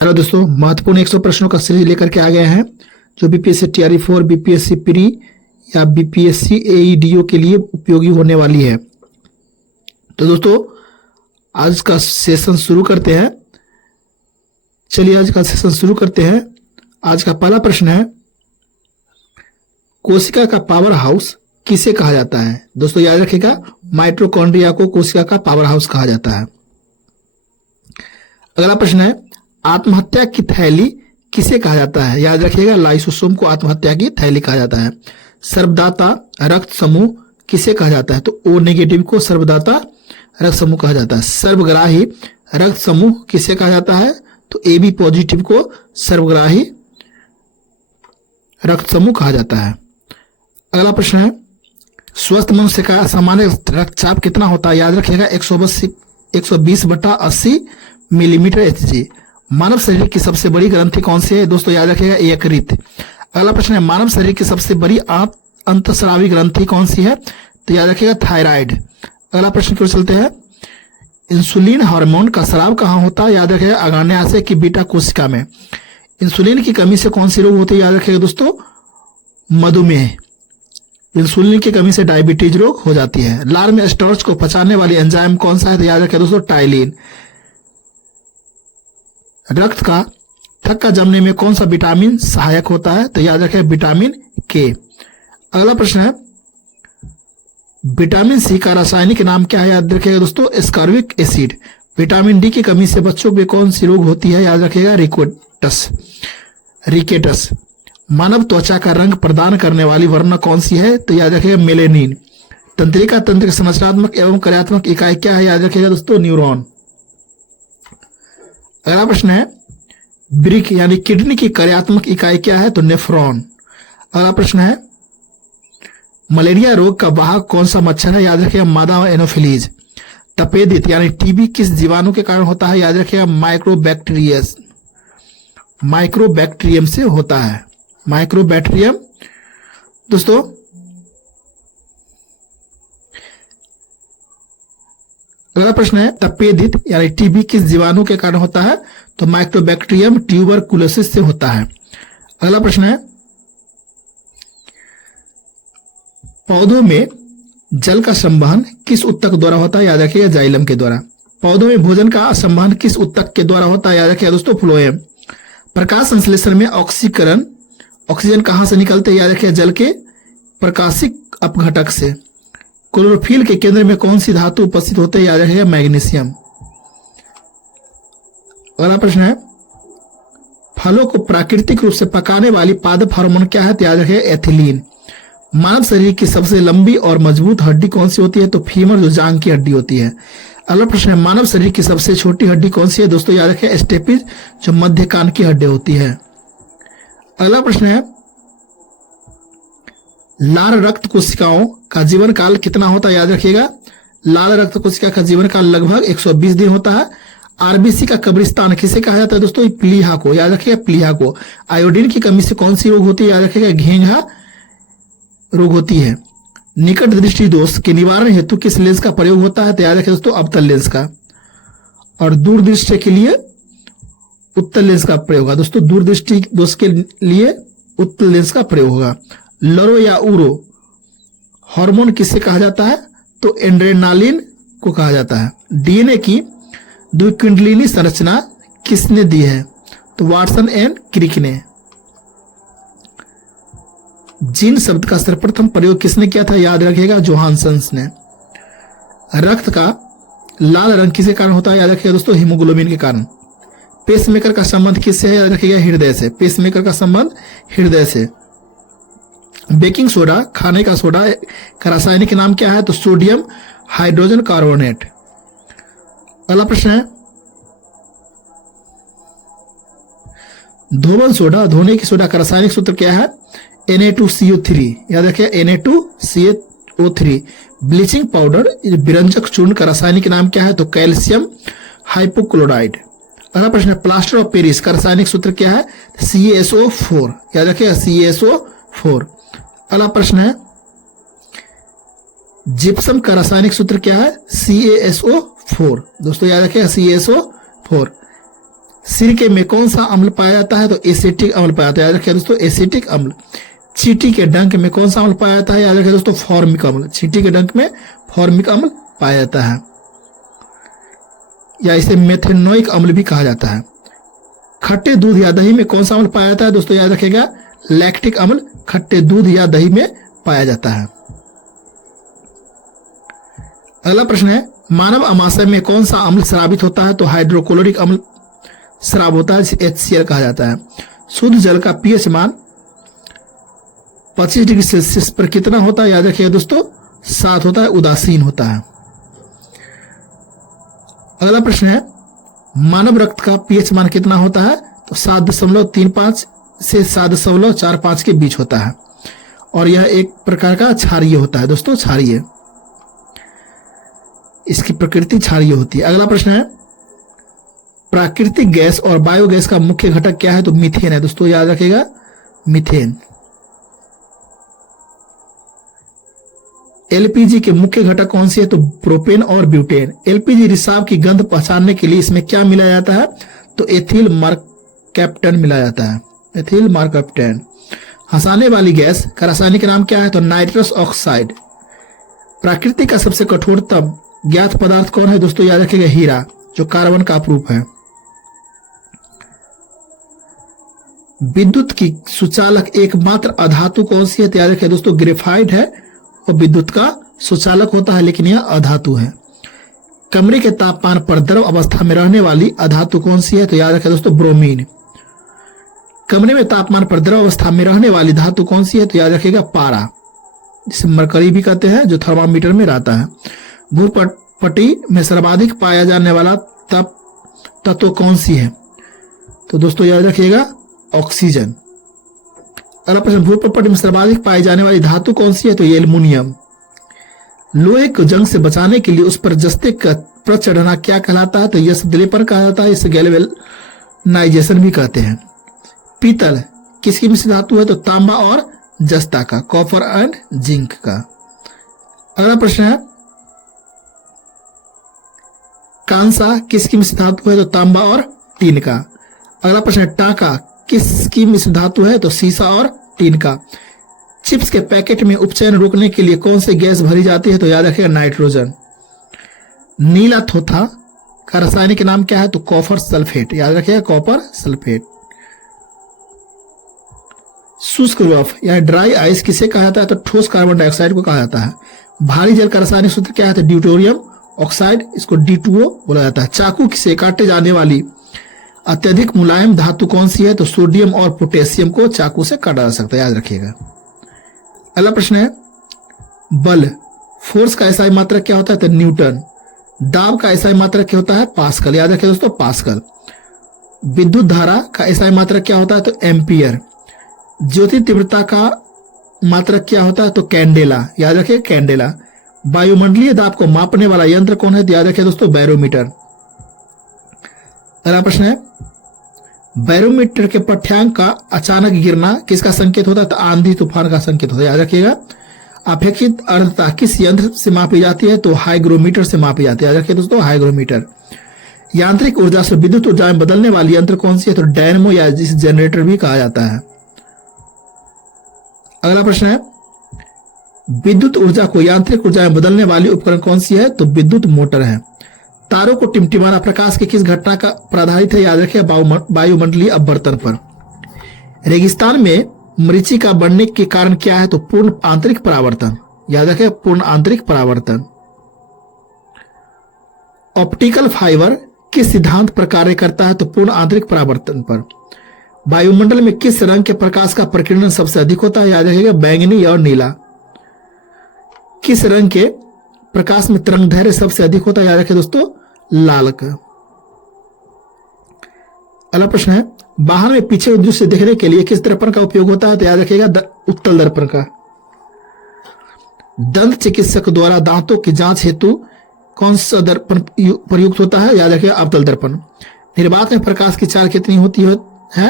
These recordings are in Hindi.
हेलो दोस्तों, महत्वपूर्ण 100 प्रश्नों का सीरीज लेकर के आ गए हैं जो बीपीएससी टीआरई 4, बीपीएससी प्री या बीपीएससी एईडीओ के लिए उपयोगी होने वाली है। तो दोस्तों आज का सेशन शुरू करते हैं। चलिए आज का सेशन शुरू करते हैं। आज का पहला प्रश्न है, कोशिका का पावर हाउस किसे कहा जाता है? दोस्तों याद रखिएगा, माइटोकॉन्ड्रिया को कोशिका का पावर हाउस कहा जाता है। अगला प्रश्न है, आत्महत्या की थैली किसे कहा जाता है? याद रखिएगा, लाइसोसोम को आत्महत्या की थैली कहा जाता है। सर्वदाता रक्त समूह किसे कहा जाता है? तो ओ नेगेटिव को सर्वदाता रक्त समूह कहा जाता है। सर्वग्राही रक्त समूह किसे कहा जाता है? तो ए बी पॉजिटिव को सर्वग्राही रक्त समूह कहा जाता है। अगला प्रश्न है, स्वस्थ मनुष्य का सामान्य रक्तचाप कितना होता है? याद रखिएगा, 120/80 मिलीमीटर एचजी। मानव शरीर की सबसे बड़ी ग्रंथि कौन सी है? दोस्तों याद रखिएगा, यकृत। अगला प्रश्न है, मानव शरीर की सबसे बड़ी अंतःस्रावी ग्रंथि कौन सी है? तो याद रखिएगा, थायराइड। अगला प्रश्न की ओर चलते हैं, इंसुलिन हार्मोन का स्राव कहाँ होता है? याद रखिएगा, अग्नाशय की बीटा कोशिका में। इंसुलिन की कमी से कौन सी रोग होते हैं? याद रखिएगा दोस्तों, मधुमेह। इंसुलिन की कमी से डायबिटीज रोग हो जाती है। लार में स्टार्च को पचाने वाली एंजाइम कौन सा है? तो याद रखिएगा दोस्तों, टाइलिन। रक्त का थक्का जमने में कौन सा विटामिन सहायक होता है? तो याद रखें, विटामिन के। अगला प्रश्न है, विटामिन सी का रासायनिक नाम क्या है? याद रखिएगा दोस्तों, एस्कॉर्बिक एसिड। विटामिन डी की कमी से बच्चों में कौन सी रोग होती है? याद रखिएगा, रिकेटस। मानव त्वचा का रंग प्रदान करने वाली वर्ण कौन सी है? तो याद रखिएगा, मेलेनिन। तंत्रिका तंत्र की संरचनात्मक एवं कार्यात्मक इकाई क्या है? याद रखिएगा दोस्तों, न्यूरॉन। अगला प्रश्न है, ब्रिक यानी किडनी की कार्यात्मक इकाई क्या है? तो नेफ्रॉन। अगला प्रश्न है, मलेरिया रोग का वाहक कौन सा मच्छर है? याद रखिएगा, मादा एनोफिलीज। तपेदिक यानी टीबी किस जीवाणु के कारण होता है? याद रखिएगा, माइक्रोबैक्टीरियम से होता है। माइक्रोबैक्टीरियम। दोस्तों अगला प्रश्न है, तपेदिक यानी टीबी किस जीवाणु के कारण होता है? तो माइक्रोबैक्टीरियम ट्यूबरकुलोसिस से होता है। अगला प्रश्न है, पौधों में जल का संवहन किस ऊतक द्वारा होता है? याद रखिएगा, जाइलम के द्वारा। पौधों में भोजन का संवहन किस ऊतक के द्वारा होता है? याद रखिएगा दोस्तों, फ्लोएम। प्रकाश संश्लेषण में ऑक्सीजन कहां से निकलते हैं? याद रखिएगा, जल के प्रकाशिक अपघटक से। क्लोरोफिल के केंद्र में कौन सी धातु उपस्थित होते हैं? याद रखिएगा, मैग्नीशियम। अगला प्रश्न है, फलों को प्राकृतिक रूप से पकाने वाली पादप हार्मोन क्या है? तो याद रखिएगा, एथिलीन। मानव शरीर की सबसे लंबी और मजबूत हड्डी कौन सी होती है? तो फीमर, जो जांग की हड्डी होती है। अगला प्रश्न है, मानव शरीर की सबसे छोटी हड्डी कौन सी है? दोस्तों याद रखिएगा, स्टेपिज, जो मध्य कान की हड्डी होती है। अगला प्रश्न है, लाल रक्त कोशिकाओं का जीवन काल कितना होता है? याद रखिएगा, लाल रक्त कोशिका का जीवन काल लगभग 120 दिन होता है। आरबीसी का कब्रिस्तान किसे कहा जाता है? दोस्तों प्लीहा को। याद रखिएगा, प्लीहा को। आयोडीन की कमी से कौन सी रोग होती है? याद रखिएगा, घेंघा रोग होती है। निकट दृष्टि दोष के निवारण हेतु किस लेंस का प्रयोग होता है? तो याद रखिए दोस्तों, अवतल लेंस का। और दूरदृष्टि के लिए उत्तल लेंस का प्रयोग होगा। दोस्तों दूरदृष्टि दोष के लिए उत्तल लेंस का प्रयोग होगा। लरो या उरो हार्मोन किसे कहा जाता है? तो एड्रेनालिन को कहा जाता है। डीएनए की द्विकुंडलिनी संरचना किसने दी है? तो वाटसन एंड क्रिक ने। जीन शब्द का सर्वप्रथम प्रयोग किसने किया था? याद रखिएगा, जोहानसन ने। रक्त का लाल रंग किसके कारण होता है? याद रखिएगा दोस्तों, हीमोग्लोबिन के कारण। पेसमेकर का संबंध किससे है? याद रखिएगा, हृदय से। पेसमेकर का संबंध हृदय से। बेकिंग सोडा, खाने का सोडा का रासायनिक नाम क्या है? तो सोडियम हाइड्रोजन कार्बोनेट। अगला प्रश्न है, धोवन सोडा, धोने की सोडा का रासायनिक सूत्र क्या है? Na2CO3। याद रखिए, Na2CO3। ब्लीचिंग पाउडर, विरंजक चूर्ण का रासायनिक नाम क्या है? तो कैल्शियम हाइपोक्लोराइड। अगला प्रश्न है, प्लास्टर ऑफ पेरिस का रासायनिक सूत्र क्या है? CaSO4। याद रखिए, CaSO4। अगला प्रश्न है, जिप्सम का रासायनिक सूत्र क्या है? CaSO4। दोस्तों याद रखिए, CaSO4। सिरके में कौन सा अम्ल पाया जाता है? तो एसिटिक अम्ल पाया जाता है, याद रखिए दोस्तों, एसिटिक अम्ल। चींटी के डंक में कौन सा अम्ल पाया जाता है? याद रखिए दोस्तों, फॉर्मिक अम्ल। चींटी के डंक में फॉर्मिक अम्ल पाया जाता है, या इसे मेथेनोइक अम्ल भी कहा जाता है। खट्टे दूध या दही में कौन सा अम्ल पाया जाता है? दोस्तों याद रखिएगा, लैक्टिक अम्ल खट्टे दूध या दही में पाया जाता है। अगला प्रश्न है, मानव अमाशय में कौन सा अम्ल स्रावित होता है? तो हाइड्रोक्लोरिक अम्ल स्राव होता है, जिसे HCl कहा जाता है। शुद्ध जल का पीएच मान 25 डिग्री सेल्सियस पर कितना होता है? याद रखिएगा दोस्तों, 7 होता है, उदासीन होता है। अगला प्रश्न है, मानव रक्त का पीएच मान कितना होता है? तो 7.35 से 7.45 के बीच होता है, और यह एक प्रकार का क्षारीय होता है दोस्तों, क्षारीय, इसकी प्रकृति क्षारीय होती है। अगला प्रश्न है, प्राकृतिक गैस और बायोगैस का मुख्य घटक क्या है? तो मीथेन है दोस्तों, याद रखिएगा, मीथेन। एलपीजी के मुख्य घटक कौन सी है? तो प्रोपेन और ब्यूटेन। एलपीजी रिसाव की गंध पहचानने के लिए इसमें क्या मिलाया जाता है? तो एथिल मर्कैप्टन मिलाया जाता है, एथिल मर्कैप्टन। हंसाने वाली गैस का रासायनिक नाम क्या है? तो नाइट्रस ऑक्साइड। प्रकृति का सबसे कठोरतम ज्ञात पदार्थ कौन है? दोस्तों याद रखिएगा, हीरा, जो कार्बन का अपरूप है। विद्युत की सुचालक एकमात्र अधातु कौन सी है? तो याद रखिए दोस्तों, ग्रेफाइट है, और विद्युत का सुचालक होता है, लेकिन यह अधातु है। कमरे के तापमान पर द्रव अवस्था में रहने वाली अधातु कौन सी है? तो याद रखिए दोस्तों, ब्रोमीन। कमरे में तापमान पर द्रव अवस्था में रहने वाली धातु कौन सी है? तो याद रखिएगा, पारा, जिसे मरकरी भी कहते हैं, जो थर्मामीटर में रहता है। भूपटटी में सर्वाधिक पाया जाने वाला तत्व कौन सी है? तो दोस्तों याद रखिएगा, ऑक्सीजन। अगला प्रश्न, भूपटटी में सर्वाधिक पाई जाने वाली धातु कौन सी है? तो ये एल्युमिनियम। लोहे को जंग से बचाने के लिए उस पर जस्ते पर चढ़ना क्या कहलाता है? तो यह सदिलेपन कहा जाता है, इसे गैल्वेनाइजेशन भी कहते हैं। पीतल किसकी मिश्र धातु है? तो तांबा और जस्ता का, कॉपर एंड जिंक का। अगला प्रश्न है, कांसा किसकी मिश्र धातु है? तो तांबा और टीन का। अगला प्रश्न है, टाका किसकी मिश्र धातु है? तो सीसा और टीन का। चिप्स के पैकेट में उपचयन रोकने के लिए कौन सी गैस भरी जाती है? तो याद रखिएगा, नाइट्रोजन। नीला थोथा का रासायनिक नाम क्या है? तो कॉपर सल्फेट, याद रखिएगा, कॉपर सल्फेट। शुष्क बर्फ या ड्राई आइस किसे कहा जाता है? तो ठोस कार्बन डाइऑक्साइड को कहा जाता है। भारी जल का रासायनिक सूत्र क्या है? तो ड्यूटेरियम ऑक्साइड, इसको D2O बोला जाता है। चाकू से काटे जाने वाली अत्यधिक मुलायम धातु कौन सी है? तो सोडियम और पोटेशियम को चाकू से काटा जा सकता है, याद रखिएगा। अगला प्रश्न है, बल फोर्स का एसआई मात्रक क्या होता है? तो न्यूटन। दाब का एसआई मात्रक क्या होता है? पास्कल, याद रखिए दोस्तों, पास्कल। विद्युत धारा का एसआई मात्रक क्या होता है? तो एम्पियर। ज्योति तीव्रता का मात्रक क्या होता है? तो कैंडेला, याद रखिए, कैंडेला। वायुमंडलीय दाब को मापने वाला यंत्र कौन है? तो याद रखिए दोस्तों, बैरोमीटर। अगला प्रश्न है, बैरोमीटर के पठ्यांक का अचानक गिरना किसका संकेत होता है? तो आंधी तूफान का संकेत होता है, याद रखिएगा। अपेक्षित आर्द्रता किस यंत्र से मापी जाती है? तो हाइग्रोमीटर से मापी जाती है, याद रखिए दोस्तों, हाइग्रोमीटर। यांत्रिक ऊर्जा से विद्युत ऊर्जा में बदलने वाली यंत्र कौन सी है? तो डायनमो, या जिसे जनरेटर भी कहा जाता है। अगला प्रश्न है, विद्युत ऊर्जा को यांत्रिक ऊर्जा में बदलने वाली उपकरण कौन सी है? तो विद्युत मोटर है। तारों को टिमटिमाना प्रकाश की किस घटना का आधारित है? याद रखिए, वायुमंडलीय अपवर्तन पर। रेगिस्तान में मरीचिका बढ़ने के कारण क्या है? तो पूर्ण आंतरिक परावर्तन, याद रखिए, पूर्ण आंतरिक परावर्तन। ऑप्टिकल फाइबर किस सिद्धांत पर कार्य करता है? तो पूर्ण आंतरिक परावर्तन पर। वायुमंडल में किस रंग के प्रकाश का प्रकीर्णन सबसे अधिक होता है? याद रखिएगा, बैंगनी और नीला। किस रंग के प्रकाश में तरंग दैर्घ्य सबसे अधिक होता है? याद रखिए दोस्तों, लाल का। अगला प्रश्न है, बाहर में पीछे दृश्य से देखने के लिए किस दर्पण का उपयोग होता है? तो याद रखिएगा, उत्तल दर्पण का। दंत चिकित्सक द्वारा दांतों की जांच हेतु कौन सा दर्पण प्रयुक्त होता है? याद रखिएगा, अवतल दर्पण। निर्वात में प्रकाश की चाल कितनी होती है?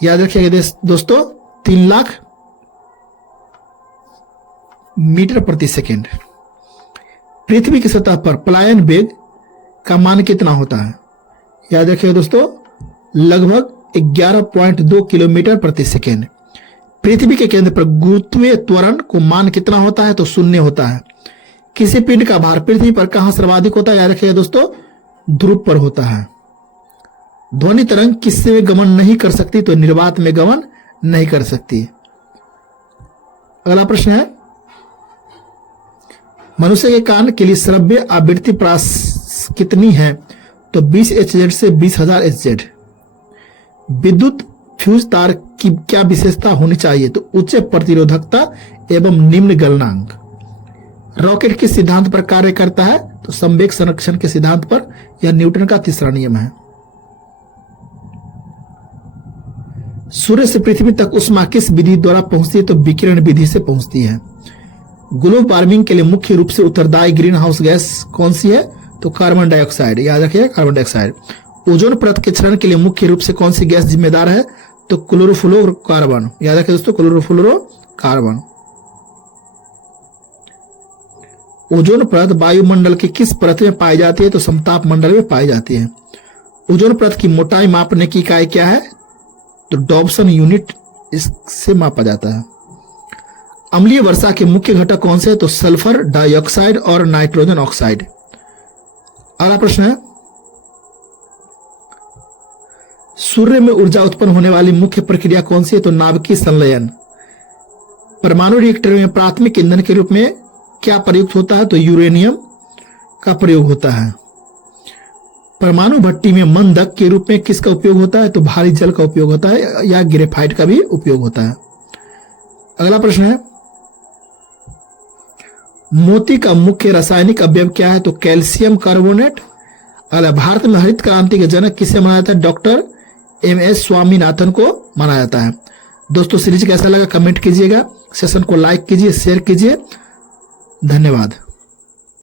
याद रखिएगा दोस्तों, 3 लाख मीटर प्रति सेकेंड। पृथ्वी की सतह पर पलायन वेग का मान कितना होता है? याद रखिएगा दोस्तों, लगभग 11.2 किलोमीटर प्रति सेकेंड। पृथ्वी के केंद्र पर गुरुत्वीय त्वरण को मान कितना होता है? तो 0 होता है। किसी पिंड का भार पृथ्वी पर कहां सर्वाधिक होता है? याद रखिएगा दोस्तों, ध्रुव पर होता है। ध्वनि तरंग किससे गमन नहीं कर सकती? तो निर्वात में गमन नहीं कर सकती। अगला प्रश्न है, मनुष्य के कान के लिए श्रव्य आवृत्ति प्रास कितनी है? तो 20 HZ से 20,000 HZ। विद्युत फ्यूज तार की क्या विशेषता होनी चाहिए? तो उच्च प्रतिरोधकता एवं निम्न गलनांक। रॉकेट किस सिद्धांत पर कार्य करता है? तो संवेग संरक्षण के सिद्धांत पर। यह न्यूटन का तीसरा नियम है। सूर्य से पृथ्वी तक उष्मा किस विधि द्वारा पहुंचती है? तो विकिरण विधि से पहुंचती है। ग्लोबल वार्मिंग के लिए मुख्य रूप से उत्तरदायी ग्रीन हाउस गैस कौन सी है? तो कार्बन डाइऑक्साइड। याद रखिए, कार्बन डाइऑक्साइड। ओजोन परत के क्षरण के लिए मुख्य रूप से कौन सी गैस जिम्मेदार है? तो क्लोरोफ्लोरोकार्बन। याद रखिए दोस्तों, क्लोरोफ्लोरोकार्बन। ओजोन परत वायुमंडल की किस परत में पाई जाती है? तो समताप मंडल में पाई जाती है। ओजोन परत की मोटाई मापने की इकाई क्या है? तो डॉप्सन यूनिट इससे मापा जाता है। अम्लीय वर्षा के मुख्य घटक कौन से हैं? तो सल्फर डाइऑक्साइड और नाइट्रोजन ऑक्साइड। अगला प्रश्न है, सूर्य में ऊर्जा उत्पन्न होने वाली मुख्य प्रक्रिया कौन सी है? तो नाभिकीय संलयन। परमाणु रिएक्टर में प्राथमिक ईंधन के रूप में क्या प्रयुक्त होता है? तो यूरेनियम का प्रयोग होता है। परमाणु भट्टी में मंदक के रूप में किसका उपयोग होता है? तो भारी जल का उपयोग होता है, या ग्रेफाइट का भी उपयोग होता है। अगला प्रश्न है, मोती का मुख्य रासायनिक अवयव क्या है? तो कैल्शियम कार्बोनेट। अगला, भारत में हरित क्रांति के जनक किसे माना जाता है? डॉक्टर MS स्वामीनाथन को माना जाता है। दोस्तों, सीरीज कैसा लगा कमेंट कीजिएगा, सेशन को लाइक कीजिए, शेयर कीजिए। धन्यवाद।